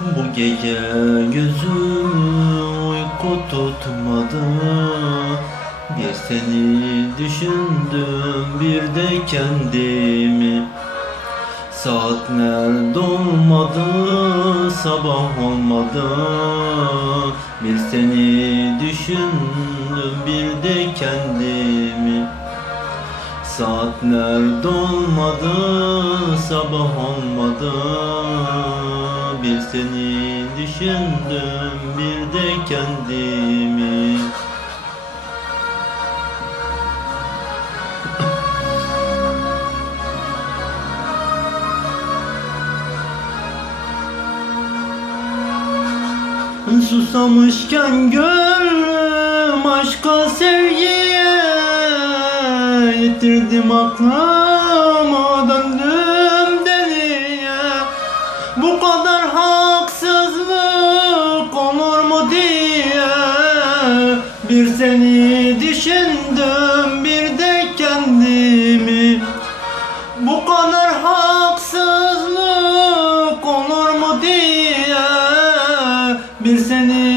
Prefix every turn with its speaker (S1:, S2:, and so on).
S1: Bu gece gözüm uyku tutmadı. Bir seni düşündüm bir de kendimi. Saatler dolmadı sabah olmadı. Bir seni düşündüm bir de kendimi. Saatler dolmadı, sabah olmadı Bir seni düşündüm, bir de kendimi. Susamışken gönlüm aşka sevgiye Yitirdim aklımı Bir seni düşündüm bir de kendimi. Bu kadar haksızlık olur mu diye. Bir seni